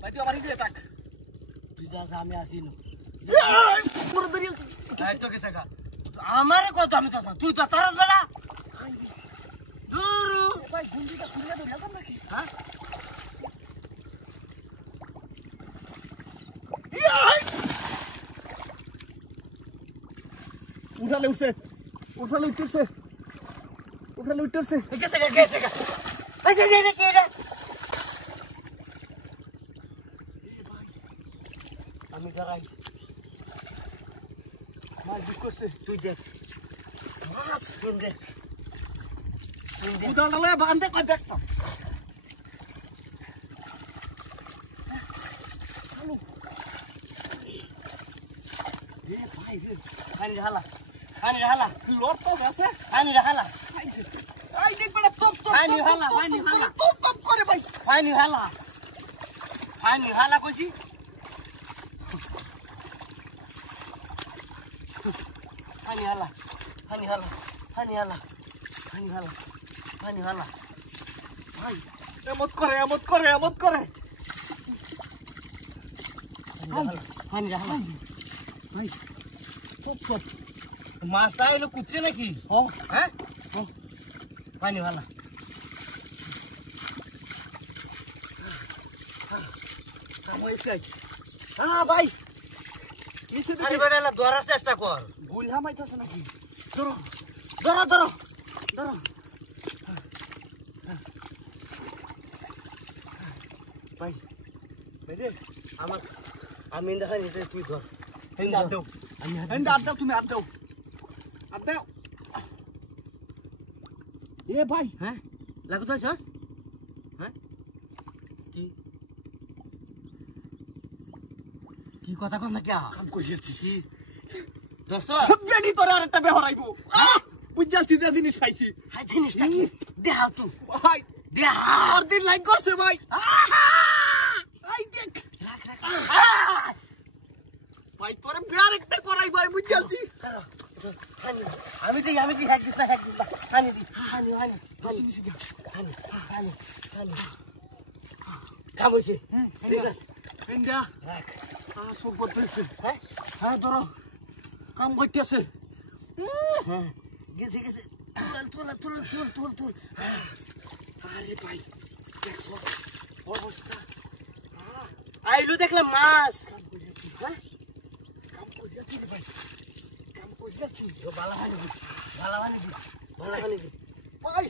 ভাই তুই আমার ইজে তাক তুই যা আমি আসিনি পুরো দরিয়া এই তো কেসে কা আমারে কত আমি চাচা তুই তো তারাস বেলা দূরু ভাই গুন্ডিটা খুলে ধরে আলাম নাকি হ্যাঁ উঠালে উঠছে উঠালে উঠতেছে উঠালে উঠতেছে কেসে কা এই যে কি রে আমি ডরাই মাছ বুক করছে তুই দেখ মাছ তুই দেখ উঠালে বাঁধে কই দেখতো চালু এ ভাই রে পানি ঢালা লট তো আছে পানি ঢালা আই দেখ বড় টপ টপ পানি ঢালা টপ টপ করে ভাই পানি ঢালা কইছি পানি ঢালা ভাই এমত করে পানি ঢালা ভাই টপ টপ মাছটা এলো কুচ্ছে নাকি ও হ্যাঁ পানি ঢালা কামাইছে হ্যাঁ ভাই নিচে আরে দিকে বেটা ধরার চেষ্টা কর ভুল হামাইতেছে নাকি ধরো ভাই ভাই রে আমি দেখা নিতে তুই ধর হেন্দা আদ দাও হেন্দা আদ দাও তুমি আদ দাও এ ভাই হ্যাঁ লাগু তো আছিস হ্যাঁ কি কথা কম না কে কাম কইছি কি দোস্ত বেডি তোর আরেকটা ব্যবহার আইবো বুঝাচ্ছি যে জিনিস পাইছি হাই জিনিসটা কি দেহা তুই ভাই দেহা আর দিন লাইক করছে ভাই আই দেখ ভাই তোর বিয়ার একটা করাই ভাই বুঝাচ্ছি আমি দি হ্যাক দিস হানি কাম হইছে হেন্দা রাখ সব করতেছে হ্যাঁ হ্যাঁ ধরো কাম করতেছে হ্যাঁ গেছে তুল আরে ভাই দেখো অবস্থা আইলু দেখলাম মাছ হ্যাঁ কাম করতেছি রে ভাই কাম করতেছি বালা হানি ভাই